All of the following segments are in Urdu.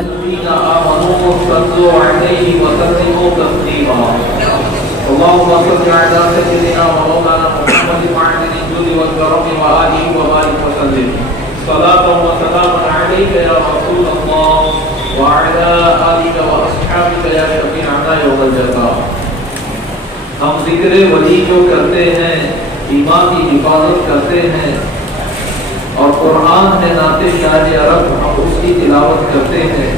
الذين آمنوا صلوا عليه وسلموا تسليما اللهم صل على سيدنا ومولانا محمد وعلى الجود والكرم وآله وبارك وسلم صلاة وسلاما عليك يا رسول الله وعلى آلك وأصحابك يا شفيعنا يوم الجزاء. ہم ذکر ولی جو کرتے ہیں ایمان کی حفاظت کرتے ہیں اور قرآن ہے نعت شاہ عرب ہم اس کی تلاوت کرتے ہیں.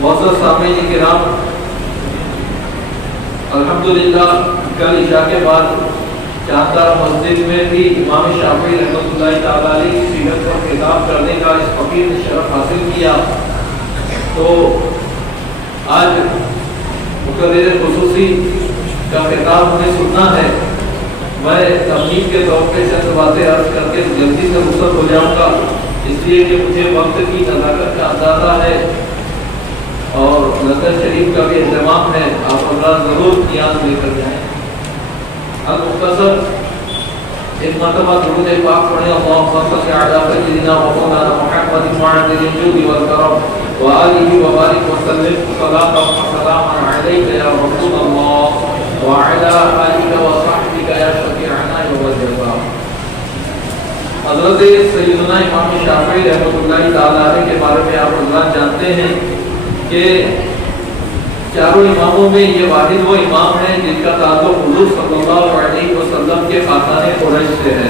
معزز سامعین کرام، الحمدللہ کل عشاء کے بعد چاندار مسجد میں بھی امام شافعی رحمۃ اللہ تعالی علیہ کی سیرت پر خطاب کرنے کا اس فقیر نے شرف حاصل کیا. تو آج مقرر خصوصی کا خطاب ہمیں سننا ہے. میں تمہید کے طور پہ چند باتیں عرض کر کے جلدی سے رخصت ہو جاؤں گا، اس لیے کہ مجھے وقت کی نزاکت کا اندازہ ہے اور لنگر شریف کا بھی اہتمام ہے. آپ حضرات ضرور نیاز لے کر جائیں. اب مختصر ایک مرتبہ درود پاک پڑھیں. اللہم صل علی سیدنا و مولانا محمد وعلی الجود والکرم وآلہ وبارک وسلم صلاۃ و سلاما علیک یا رسول اللہ وعلی آلک وصحبک یا شفیعنا یوم الجزاء. حضرت سیدنا امام شافعی رحمۃ اللہ تعالی علیہ کے بارے میں آپ حضرات جانتے ہیں کہ چاروں اماموں میں یہ واحد وہ امام ہے جن کا تعلق حضور صلی اللہ علیہ وسلم کے خاندان قریش سے ہے.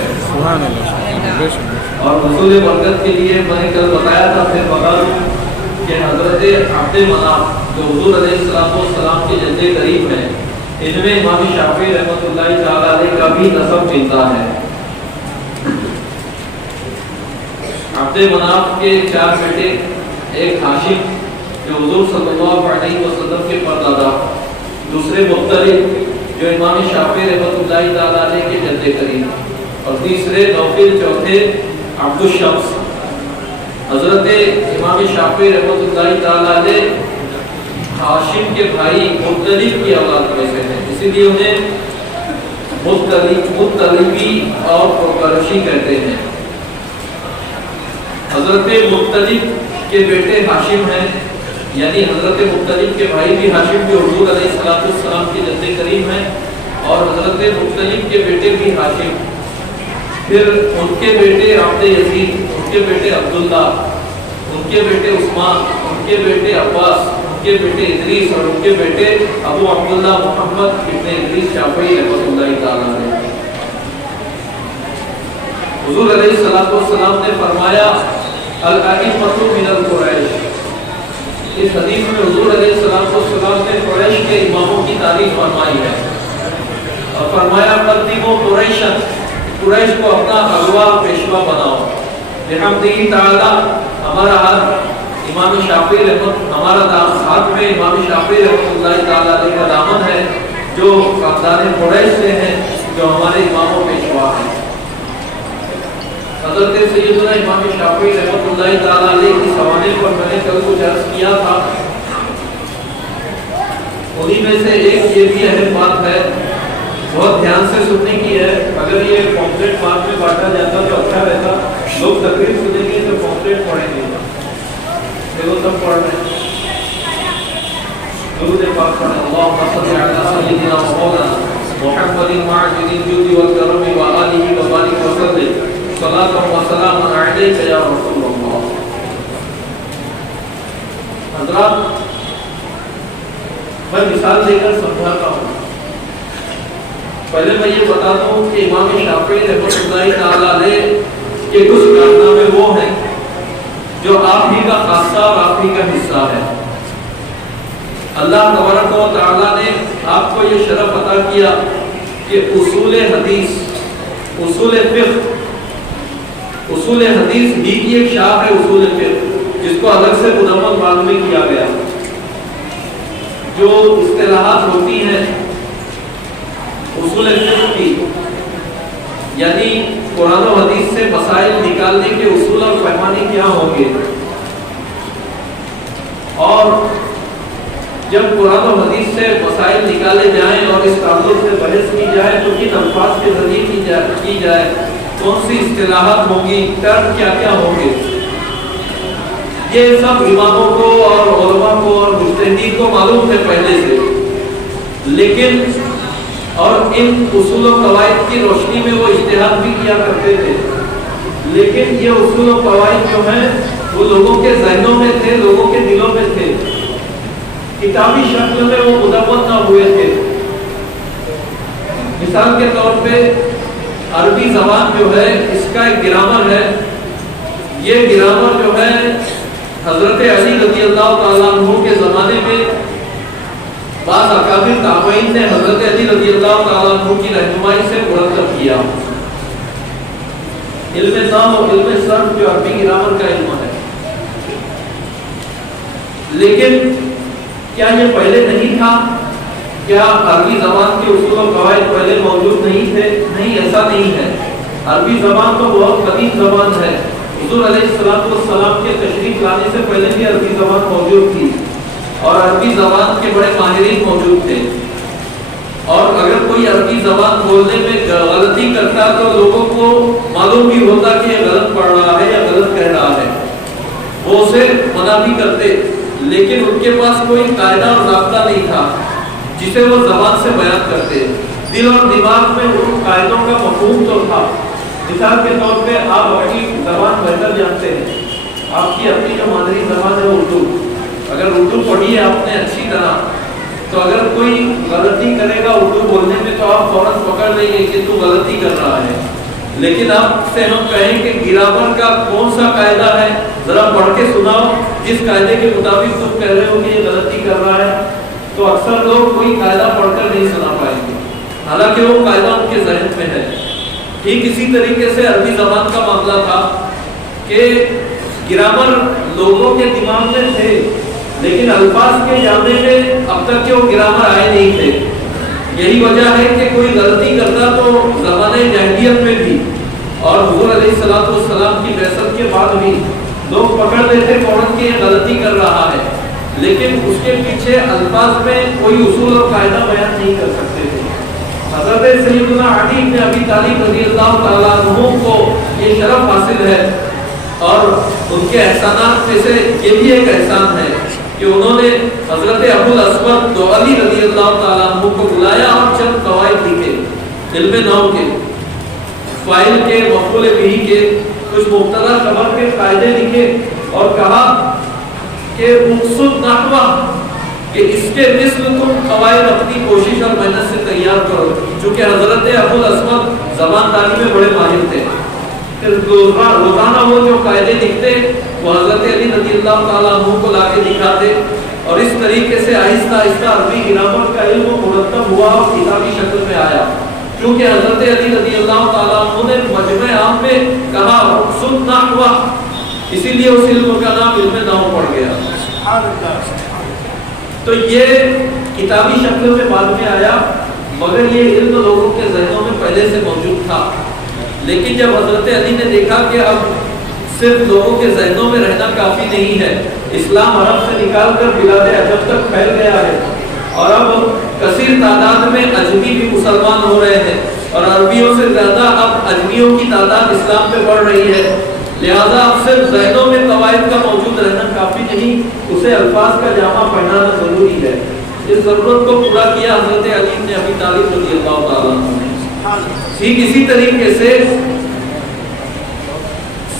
اور حصول برکت کے لیے میں نے کل بتایا تھا، پھر بتا دوں کہ حضرت عبد مناف جو حضور علیہ السلام کے جد قریب ہیں، ان میں امام شافعی رحمۃ اللہ تعالی علیہ کا بھی نسب ملتا ہے. عبد مناف کے 4 بیٹے، ایک ہاشم جو حضور صلی اللہ علیہ وسلم کے پردادا، دوسرے مختلف جو امام شافعی رحمۃ اللہ تعالی علیہ کے جد قریب، اور تیسرے نوفل، چوتھے عبد الشمس. حضرت امام شافعی رحمۃ اللہ تعالی علیہ ہاشم کے بھائی مختلف کی اولاد میں سے ہیں، اسی لیے انہیں مختلفی اور قرشی کہتے ہیں. حضرت مختلف کے بیٹے ہاشم ہیں، یعنی حضرت مختلف کے بھائی بھی ہاشم جو حضور علیہ السلام کے جد قریب ہیں، اور حضرت مختلف کے بیٹے بھی ہاشم. پھر ان کے بیٹے عبد یزید، ان کے بیٹے عبداللہ، ان کے بیٹے عثمان، ان کے بیٹے عباس، ان کے بیٹے ادریس، اور ان کے بیٹے ابو عبداللہ محمد ابن ادریس شافعی رحمۃ اللہ تعالی علیہ. حضور علیہ السلام نے فرمایا الائمۃ من القریش. اس حدیث میں حضور علیہ السلام نے قریش کے اماموں کی تعریف فرمائی ہے اور فرمایا قدموا قریشا، قریش کو اپنا اغوا پیشوا بناؤ. بحمدہ تعالی ہمارا ہاتھ امام شافعی ہمارا ہاتھ میں امام شافعی رحمۃ اللہ تعالی علیہ کا دامن ہے جو خاندان قریش سے ہیں، جو ہمارے امام و پیشوا ہیں. حضرت سیدنا امام شافعی رحمۃ اللہ تعالی علیہ کی سوانح پر میں نے کل کچھ عرض کیا تھا. انہی میں سے ایک یہ بھی اہم بات ہے، بہت دھیان سے سننے کی ہے. اگر یہ پمفلیٹ فارم میں بانٹا جاتا تو اچھا رہتا. لوگ تقریر سنیں گے تو پمفلیٹ پڑھیں گے. دیکھو سب پڑھ رہے ہیں. درود پاک پڑھیں. اللہم صل علی سیدنا مولانا محمد وعلی الجود والکرم وآلہ وبارک وسلم صلاۃ و سلام علیک یا رسول اللہ. حضرات، میں مثال دے کر سمجھاتا ہوں. پہلے میں یہ بتا دوں کہ امام شافعی رحمۃ اللہ تعالی علیہ کے کچھ کارنامے وہ ہیں جو آپ ہی کا خاصہ اور آپ ہی کا حصہ ہے. اللہ تبارک و تعالی نے آپ کو یہ شرف عطا کیا کہ اصول حدیث، اصول فقہ، اصول حدیث ہی کی ایک شاخ ہے اصول فقہ، جس کو الگ سے منظم معلوم کیا گیا. جو اصطلاحات ہوتی ہیں اصول فقہ کی، یعنی قرآن و حدیث سے مسائل نکالنے کے اصول اور پیمانے کیا ہوں گے، اور جب قرآن و حدیث سے مسائل نکالے جائیں اور اس تعلق سے بحث کی جائے تو کن الفاظ کے ذریعے کی جائے، کون سی اصطلاحات ہوں گی، ٹرم کیا کیا ہوں گے، یہ سب اماموں کو اور علماء کو اور مجتہدین کو معلوم ہے پہلے سے، لیکن اور ان اصول و قواعد کی روشنی میں وہ اجتہاد بھی کیا کرتے تھے، لیکن یہ اصول و قواعد جو ہیں وہ لوگوں کے ذہنوں میں تھے، لوگوں کے دلوں میں تھے، کتابی شکل میں وہ مدون نہ ہوئے تھے۔ مثال کے طور پہ عربی زبان جو ہے اس کا ایک گرامر ہے، یہ گرامر جو ہے حضرت علی رضی اللہ تعالیٰ عنہ کے زمانے میں بعض اکابر تابعین نے حضرت علی رضی اللہ تعالیٰ عنہ کی رہنمائی سے مرتب کیا۔ علم نحو و علم صرف جو عربی گرامر کا علم ہے، لیکن کیا یہ پہلے نہیں تھا؟ کیا عربی زبان کے اصول و قواعد پہلے موجود نہیں تھے؟ نہیں، ایسا نہیں ہے۔ عربی زبان تو بہت قدیم زبان ہے، حضور علیہ السلام کے تشریف لانے سے پہلے بھی عربی زبان موجود تھی، اور عربی زبان کے بڑے ماہرین موجود تھے، اور اگر کوئی عربی زبان بولنے میں غلطی کرتا تو لوگوں کو معلوم بھی ہوتا کہ یہ غلط پڑھ رہا ہے یا غلط کہہ رہا ہے، وہ اسے منع بھی کرتے، لیکن ان کے پاس کوئی قاعدہ اور ضابطہ نہیں تھا جسے وہ زبان سے بیان کرتے۔ دل اور دماغ میں ان قاعدوں کا مفہوم تو تھا۔ مثال کے طور پہ آپ اپنی زبان بہتر جانتے ہیں، آپ کی اپنی جو مادری زبان ہے اردو، اگر اردو پڑھی ہے آپ نے اچھی طرح تو اگر کوئی غلطی کرے گا اردو بولنے میں تو آپ فوراً پکڑ لیں گے کہ تو غلطی کر رہا ہے، لیکن آپ سے ہم کہیں کہ گرامر کا کون سا قاعدہ ہے، ذرا پڑھ کے سناؤ جس قاعدے کے مطابق تم کہہ رہے ہو کہ یہ غلطی کر رہا ہے، تو اکثر لوگ کوئی قاعدہ پڑھ کر نہیں سنا پائیں گے، حالانکہ وہ قاعدہ ان کے ذہن میں ہے۔ ٹھیک اسی طریقے سے عربی زبان کا معاملہ تھا کہ گرامر لوگوں کے دماغ میں تھے، لیکن الفاظ کے جاننے میں اب تک کہ وہ گرامر آئے نہیں تھے۔ یہی وجہ ہے کہ کوئی غلطی کرتا تو زمانے جاہلیت میں بھی اور حضور علیہ السلام کی بعثت کے بعد بھی لوگ پکڑ لیتے فوراً کہ یہ غلطی کر رہا ہے، لیکن اس کے پیچھے الفاظ میں کوئی اصول اور قاعدہ بیان نہیں کر سکتے تھے۔ حضرت سیدنا علی بن ابی طالب رضی اللہ تعالیٰ عنہ کو یہ شرف حاصل ہے، اور ان کے احسانات میں سے یہ بھی ایک احسان ہے کہ انہوں نے حضرت ابو الاسود دؤلی رضی اللہ تعالیٰ عنہ کو بلایا اور چند قواعد لکھے علم نحو کے، فاعل کے، مفعول بہ کے، کچھ مبتدا خبر کے قاعدے لکھے اور کہا کہ اقصد نحو، کہ اس کے مثل تم قواعد اپنی کوشش اور محنت سے تیار کرو، چونکہ حضرت ابو الاسود زبان داری میں بڑے ماہر تھے۔ روزانہ وہ جو قاعدے لکھتے وہ حضرت علی رضی اللہ تعالیٰ عنہ کو لا کے دکھاتے، اور اس طریقے سے آہستہ آہستہ عربی گرامر کا علم مرتب ہوا اور کتابی شکل میں آیا، کیونکہ حضرت علی رضی اللہ تعالیٰ عنہ نے مجمع عام میں کہا اقصد نحو، اسی لیے اس علم کا نام علم نحو پڑ گیا۔ تو یہ کتابی شکل میں بعد میں آیا، مگر یہ علم لوگوں کے ذہنوں میں پہلے سے موجود تھا، لیکن جب حضرت علی نے دیکھا کہ اب صرف لوگوں کے ذہنوں میں رہنا کافی نہیں ہے، اسلام عرب سے نکال کر بلاد عجم تک پھیل گیا ہے، اور اب کثیر تعداد میں اجمی بھی مسلمان ہو رہے ہیں، اور عربیوں سے زیادہ اب اجمیوں کی تعداد اسلام پہ بڑھ رہی ہے، لہذا اب صرف ذہنوں میں قواعد کا موجود رہنا کافی نہیں، اسے الفاظ کا جامع پہنانا ضروری ہے۔ اس ضرورت کو پورا کیا حضرت علی بن ابی طالب رضی اللہ تعالیٰ عنہ نے۔ ٹھیک اسی طریقے سے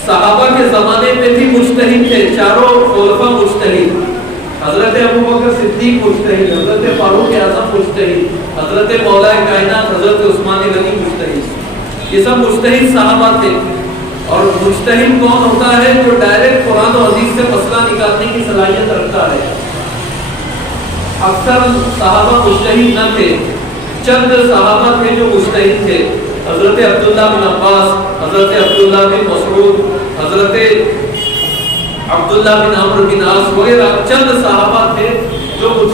صحابہ کے زمانے میں بھی مجتہد تھے، چاروں خلفاء مجتہد، حضرت ابو بکر صدیق مجتہد، حضرت فاروق اعظم مجتہد، حضرت مولا کائنات حضرت عثمان غنی مجتہد، یہ سب مجتہد صحابہ تھے۔ اور مجتہد کون ہوتا ہے؟ جو ڈائریکٹ قرآن و حدیث سے مسئلہ نکالنے کی صلاحیت رکھتا ہے۔ اکثر صحابہ مجتہد نہ تھے، چند صحابہ تھے جو مجتہد تھے، حضرت عبداللہ بن عباس، حضرت عبداللہ بن مسعود، حضرت عبداللہ بن عمرو بن عاص وغیرہ چند صحابہ تھے جو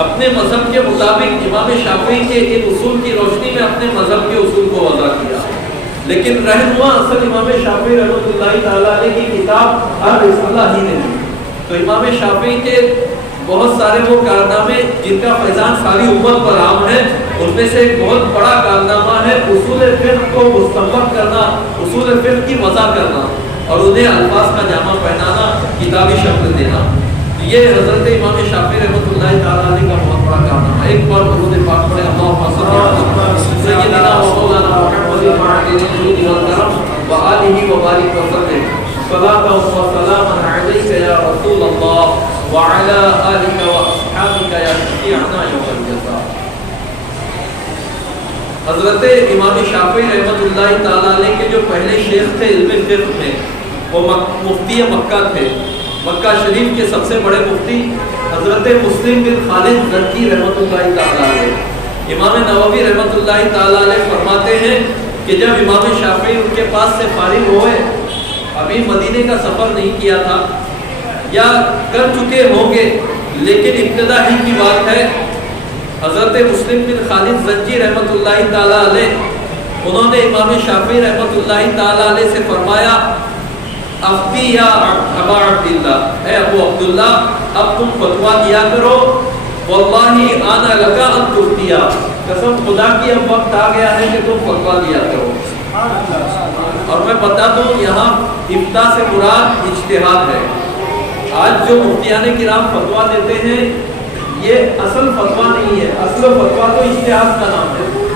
اپنے مذہب کے مطابق امام شافعی کے ان اصول کی روشنی میں اپنے مذہب کے اصول کو وضع کیا، لیکن رہنما اصل امام شافعی رحمۃ اللہ تعالیٰ علیہ کی کتاب الرسالہ ہی نہیں۔ تو امام شافعی کے بہت سارے وہ کارنامے جن کا فیضان ساری امت پر عام ہے، ان میں سے ایک بہت بڑا کارنامہ ہے اصول فقہ کو مستنبط کرنا، اصول فقہ کی وضع کرنا اور انہیں الفاظ کا جامع پہنانا، کتابی شکل دینا۔ یہ حضرت امام شافعی رحمۃ اللہ تعالیٰ علیہ کا بہت بڑا کارنامہ ہے۔ ایک بار درود پاک پڑھیں، اللہم صل علی سیدنا و مولانا محمد الجود والکرم وآلہ وبارک وسلم، صلاۃ و سلام علیک یا رسول اللہ وعلی آلک واصحابک یا شفیعنا یوم الجزاء۔ حضرت امام شافعی رحمۃ اللہ تعالیٰ علیہ کے جو پہلے شیخ تھے علم فقہ میں، وہ مفتی مکہ تھے۔ مکہ شریف کے سب سے بڑے مفتی حضرت مسلم بن خالد زنکی رحمۃ اللہ تعالیٰ علیہ۔ امام نووی رحمۃ اللہ تعالیٰ علیہ فرماتے ہیں کہ جب امام شافعی ان کے پاس سے فارغ ہوئے، ابھی مدینے کا سفر نہیں کیا تھا یا کر چکے ہوں گے، لیکن ابتدا ہی کی بات ہے، حضرت مسلم بن خالد زنکی رحمۃ اللہ تعالیٰ علیہ انہوں نے امام شافعی رحمۃ اللہ تعالیٰ علیہ سے فرمایا، افتی یا ابا عبداللہ، اے ابو عبداللہ اب تم فتویٰ دیا کرو، واللہ آنا لگا ان تفتیا، قسم خدا کی اب وقت آ گیا ہے کہ تم فتویٰ دیا کرو۔ اور میں بتا دوں یہاں افتاء سے مراد اجتہاد ہے۔ آج جو مفتیان کرام فتویٰ دیتے ہیں یہ اصل فتویٰ نہیں ہے، اصل فتویٰ تو اجتہاد کا نام ہے۔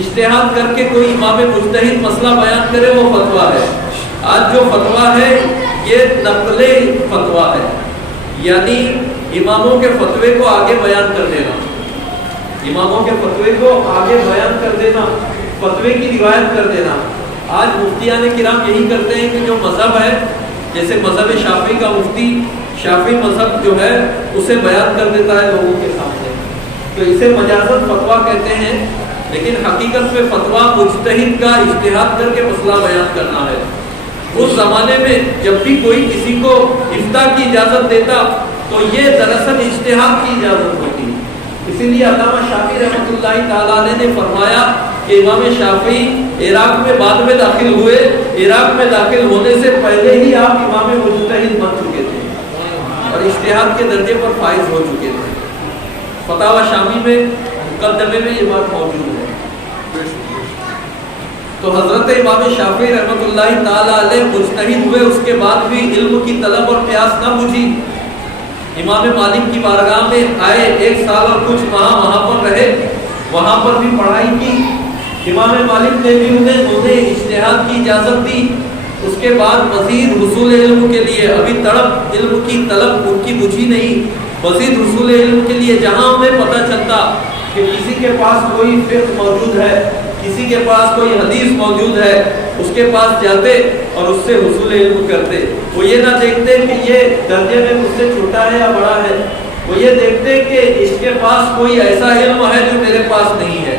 اجتہاد کر کے کوئی امام مجتہد مسئلہ بیان کرے وہ فتویٰ ہے۔ آج جو فتویٰ ہے یہ نقل فتویٰ ہے، یعنی اماموں کے فتوے کو آگے بیان کر دینا، اماموں کے فتوے کو آگے بیان کر دینا، فتوے کی روایت کر دینا۔ آج مفتیان کرام یہی کرتے ہیں کہ جو مذہب ہے، جیسے مذہب شافعی کا مفتی شافعی مذہب جو ہے اسے بیان کر دیتا ہے لوگوں کے سامنے، تو اسے مجازاً فتویٰ کہتے ہیں، لیکن حقیقت میں فتویٰ مجتہد کا اجتہاد کر کے مسئلہ بیان کرنا ہے۔ اس زمانے میں جب بھی کوئی کسی کو افتاء کی اجازت دیتا تو یہ دراصل اجتہاد کی اجازت ہوتی، اسی لیے علامہ شافعی رحمۃ اللہ تعالیٰ علیہ نے فرمایا کہ امام شافعی عراق میں بعد میں داخل ہوئے، عراق میں داخل ہونے سے پہلے ہی آپ امام مجتہد بن چکے تھے اور اجتہاد کے درجے پر فائز ہو چکے تھے۔ فتاوی شامی میں مقدمے میں یہ بات موجود ہے۔ تو حضرت امام شافعی رحمۃ اللہ تعالیٰ علیہ مجتہد ہوئے، اس کے بعد بھی علم کی طلب اور پیاس نہ بجھی۔ امام مالک کی بارگاہ میں آئے، 1 سال اور کچھ ماہ وہاں پر رہے، وہاں پر بھی پڑھائی کی۔ امام مالک نے بھی انہیں اجتہاد کی اجازت دی۔ اس کے بعد مزید حصول علم کے لیے، ابھی تڑپ علم کی طلب ان کی بجھی نہیں، مزید حصول علم کے لیے جہاں انہیں پتہ چلتا کہ کسی کے پاس کوئی فقہ موجود ہے، کسی کے پاس کوئی حدیث موجود ہے، اس کے پاس جاتے اور اس سے حصول علم کرتے۔ وہ یہ نہ دیکھتے کہ یہ درجے میں مجھ سے چھوٹا ہے یا بڑا ہے، وہ یہ دیکھتے کہ اس کے پاس کوئی ایسا علم ہے جو میرے پاس نہیں ہے،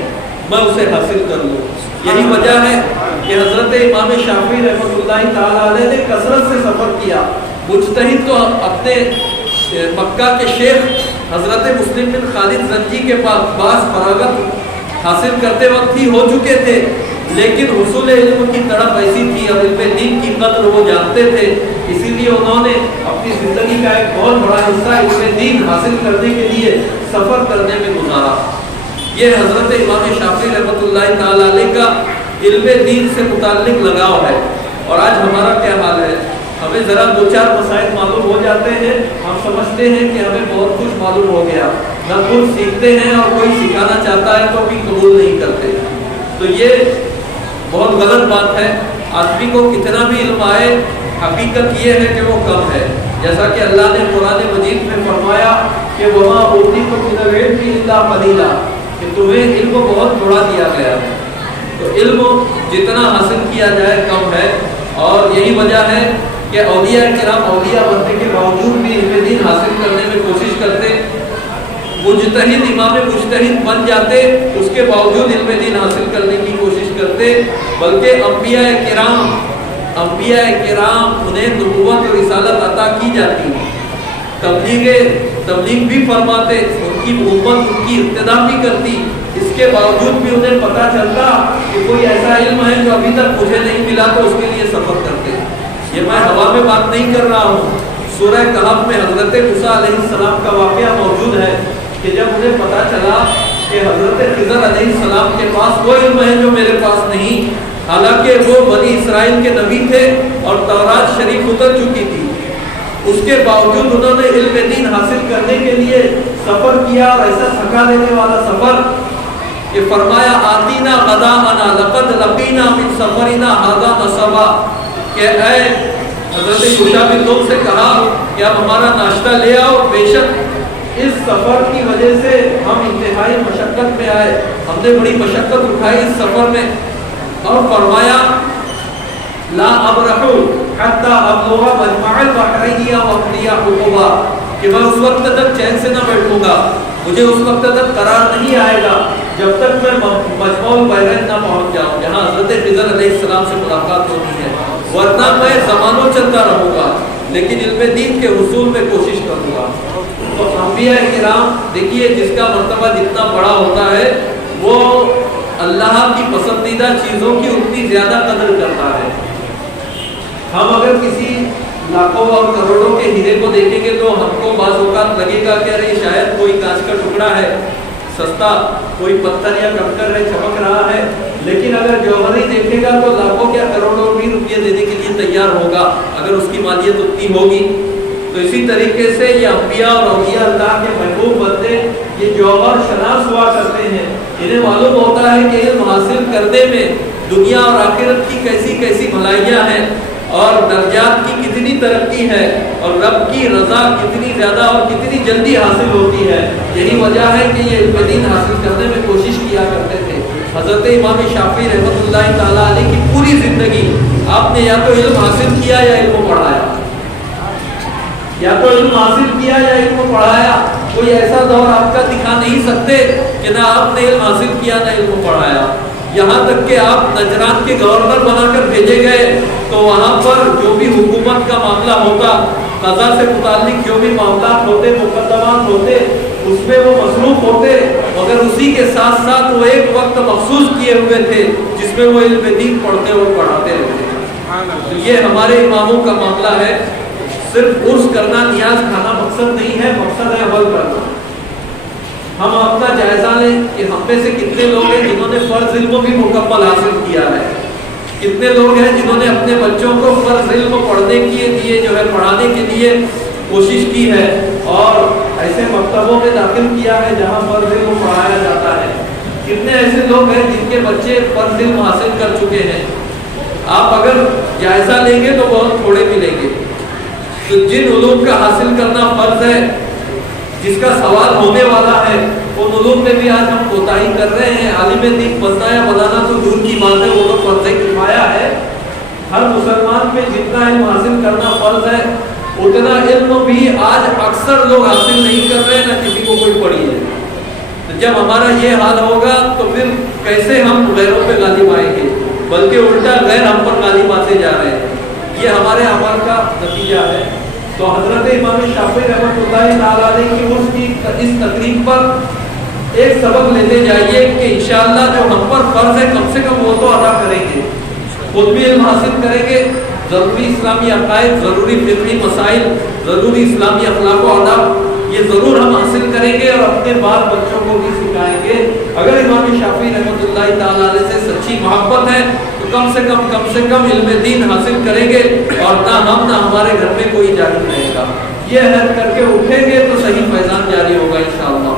میں اسے حاصل کر لوں۔ یہی وجہ ہے کہ حضرت امام شافعی رحمۃ اللہ تعالیٰ علیہ نے کثرت سے سفر کیا۔ مجتہد تو اپنے مکہ کے شیخ حضرت مسلم بن خالد زنکی کے پاس بعض فراغت حاصل کرتے وقت ہی ہو چکے تھے، لیکن حصول علم کی تڑپ ایسی تھی اور علم دین کی قدر وہ جانتے تھے، اسی لیے انہوں نے اپنی زندگی کا ایک بہت بڑا حصہ علم دین حاصل کرنے کے لیے سفر کرنے میں گزارا۔ یہ حضرت امام شافعی رحمۃ اللہ تعالیٰ علیہ کا علم دین سے متعلق لگاؤ ہے۔ اور آج ہمارا کیا حال ہے؟ ہمیں ذرا 2-4 مسائل معلوم ہو جاتے ہیں، ہم سمجھتے ہیں کہ ہمیں بہت کچھ معلوم ہو گیا، نہ خود سیکھتے ہیں اور کوئی سکھانا چاہتا ہے تو بھی قبول نہیں کرتے۔ تو یہ بہت غلط بات ہے۔ آدمی کو کتنا بھی علم آئے، حقیقت یہ ہے کہ وہ کم ہے، جیسا کہ اللہ نے قرآن مجید میں فرمایا کہ وَمَا أُوتِيتُم مِّنَ الْعِلْمِ إِلَّا قَلِيلًا، کہ تمہیں علم بہت تھوڑا دیا گیا ہے۔ تو علم جتنا حاصل کیا جائے کم ہے، اور یہی وجہ ہے کہ اولیاء کرام اولیاء بننے کے باوجود بھی علم دین حاصل کرنے میں کوشش کرتے، مجتہد امام مجتہد بن جاتے، اس کے باوجود علم دین حاصل کرنے کی کوشش کرتے، بلکہ انبیاء کرام انہیں نبوت اور رسالت عطا کی جاتی ہے، تبلیغ بھی فرماتے، ان کی امت ان کی ابتدا بھی کرتی، اس کے باوجود بھی انہیں پتا چلتا کہ کوئی ایسا علم ہے جو ابھی تک مجھے نہیں ملا، تو اس کے لیے سفر کرتے۔ یہ میں ہوا میں بات نہیں کر رہا ہوں، سورہ کہف میں حضرت موسیٰ علیہ السلام کا واقعہ موجود ہے کہ جب انہیں پتا چلا کہ حضرت خضر علیہ السلام کے پاس وہ علم ہے جو میرے پاس نہیں، حالانکہ وہ بنی اسرائیل کے نبی تھے اور تورات شریف اتر چکی تھی، اس کے باوجود انہوں نے علم دین حاصل کرنے کے لیے سفر کیا، اور ایسا تھکا دینے والا سفر کہ فرمایا آتینا غداءنا لقد لقینا من سفرنا ھذا نصبا، کہ اے حضرت یوشع بن نون سے کہا کہ اب ہمارا ناشتہ لے آؤ، بے شک اس سفر کی وجہ سے ہم انتہائی مشقت میں آئے، ہم نے بڑی مشقت اٹھائی اس سفر میں۔ اور فرمایا لا ابرح حتی ابلغ مجمع البحرین وامضی حقبا، کہ میں اس وقت تک چین سے نہ بیٹھوں گا، مجھے اس وقت تک قرار نہیں آئے گا جب تک میں مجمع البحرین نہ پہنچ جاؤں جہاں حضرت خضر علیہ السلام سے ملاقات ہونی ہے، ورنہ میں زمانوں چلتا رہوں گا لیکن علم دین کے حصول میں کوشش کروں گا۔ تو انبیاء کرام دیکھیے، جس کا مرتبہ جتنا بڑا ہوتا ہے وہ اللہ کی پسندیدہ چیزوں کی اتنی زیادہ قدر کرتا ہے۔ ہم اگر کسی لاکھوں اور کروڑوں کے ہیرے کو دیکھیں گے تو ہم کو بعض اوقات لگے گا کہ ارے شاید کوئی کانچ کا ٹکڑا ہے سستا، کوئی پتھر یا کنکر ہے چمک رہا ہے، لیکن اگر جوہری دیکھے گا تو لاکھوں یا کروڑوں بھی روپیے دینے کے لیے تیار ہوگا اگر اس کی مالیت اتنی ہوگی۔ تو اسی طریقے سے یہ انبیاء اور اولیاء اللہ کے محبوب بندے یہ جوہر شناس ہوا کرتے ہیں، انہیں معلوم ہوتا ہے کہ علم حاصل کرنے میں دنیا اور آخرت کی کیسی کیسی بھلائیاں ہیں اور درجات کی کتنی ترقی ہے اور رب کی رضا کتنی زیادہ اور کتنی جلدی حاصل ہوتی ہے۔ یہی وجہ ہے کہ یہ علم دین حاصل کرنے میں کوشش کیا کرتے تھے۔ حضرت امام شافعی رحمۃ اللہ تعالیٰ علیہ کی پوری زندگی آپ نے یا تو علم حاصل کیا یا علم پڑھایا، یا تو علم حاصل کیا یا علم پڑھایا، کوئی ایسا دور آپ کا دکھا نہیں سکتے کہ نہ آپ نے علم حاصل کیا نہ علم پڑھایا۔ یہاں تک کہ آپ نجران کے گورنر بنا کر بھیجے گئے تو وہاں پر جو بھی حکومت کا معاملہ ہوتا، قضا سے متعلق جو بھی معاملات ہوتے، مقدمات ہوتے، اس میں وہ مصروف ہوتے، مگر اسی کے ساتھ ساتھ وہ ایک وقت مخصوص کیے ہوئے تھے جس میں وہ علم دین پڑھتے اور پڑھاتے رہتے۔ تو یہ ہمارے اماموں کا معاملہ ہے، صرف عرض کرنا نیاز کھانا مقصد نہیں ہے، مقصد ہے عمل کرنا۔ ہم اپنا جائزہ لیں کہ ہم میں سے کتنے لوگ ہیں جنہوں نے فرض علم بھی مکمل حاصل کیا ہے، کتنے لوگ ہیں جنہوں نے اپنے بچوں کو فرض علم پڑھنے کے لیے جو ہے پڑھانے کے لیے کوشش کی ہے اور ایسے مکتبوں میں داخل کیا ہے جہاں فرض علم پڑھایا جاتا ہے۔ کتنے ایسے لوگ ہیں جن کے بچے فرض علم حاصل کر چکے ہیں، آپ اگر جائزہ لیں گے تو بہت تھوڑے ملیں گے۔ تو جن علوم کا حاصل کرنا فرض ہے، جس کا سوال ہونے والا ہے، ان علوم میں بھی آج ہم کوتاہی کر رہے ہیں۔ عالم دین بننا یا بنانا تو دور کی بات ہے، وہ تو فرض کفایہ ہے۔ ہر مسلمان میں جتنا علم حاصل کرنا فرض ہے اتنا علم بھی آج اکثر لوگ حاصل نہیں کر رہے، نہ کسی کو کوئی پڑھی ہے۔ تو جب ہمارا یہ حال ہوگا تو پھر کیسے ہم غیروں پہ غالب آئیں گے، بلکہ الٹا غیر ہم پر غالب آتے جا رہے ہیں۔ یہ ہمارے عمل کا نتیجہ ہے۔ تو حضرت امام شافعی رحمۃ اللہ تعالیٰ علیہ کی اس تقریب پر ایک سبق لیتے جائیے کہ انشاءاللہ جو ہم پر فرض ہے کم سے کم وہ تو ادا کریں گے، خود بھی علم حاصل کریں گے، ضروری اسلامی عقائد، ضروری فقہی مسائل، ضروری اسلامی اخلاق و آداب یہ ضرور ہم حاصل کریں گے اور اپنے بال بچوں کو بھی سکھائیں گے۔ اگر امام شافعی رحمۃ اللہ تعالیٰ علیہ سے سچی محبت ہے تو کم سے کم علم دین حاصل کریں گے اور نہ ہم نہ ہمارے گھر میں کوئی جاہل رہے گا۔ یہ عہد کر کے اٹھیں گے تو صحیح فیضان جاری ہوگا انشاءاللہ۔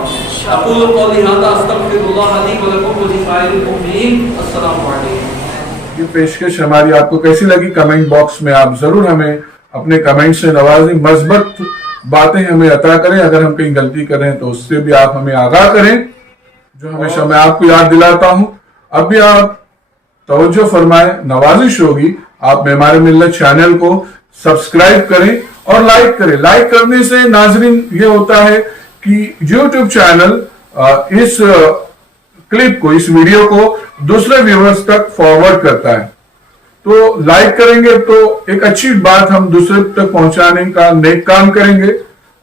اقول قولی ھذا استغفر اللہ لی ولکم ولسائر المؤمنین۔ السلام علیکم۔ یہ پیشکش ہماری آپ کو کیسی لگی؟ کمنٹ باکس میں آپ ضرور ہمیں اپنے کمنٹ سے نوازیں، مثبت باتیں ہمیں عطا کریں۔ اگر ہم کہیں غلطی کریں تو اس سے بھی آپ ہمیں آگاہ کریں، جو ہمیشہ میں آپ کو یاد دلاتا ہوں۔ اب بھی آپ توجہ فرمائیں، نوازش ہوگی آپ معمار ملت چینل کو سبسکرائب کریں اور لائک کریں۔ لائک کرنے سے ناظرین یہ ہوتا ہے کہ یوٹیوب چینل اس کلپ کو، اس ویڈیو کو دوسرے ویورز تک فارورڈ کرتا ہے۔ تو لائک کریں گے تو ایک اچھی بات ہم دوسرے تک پہنچانے کا نیک کام کریں گے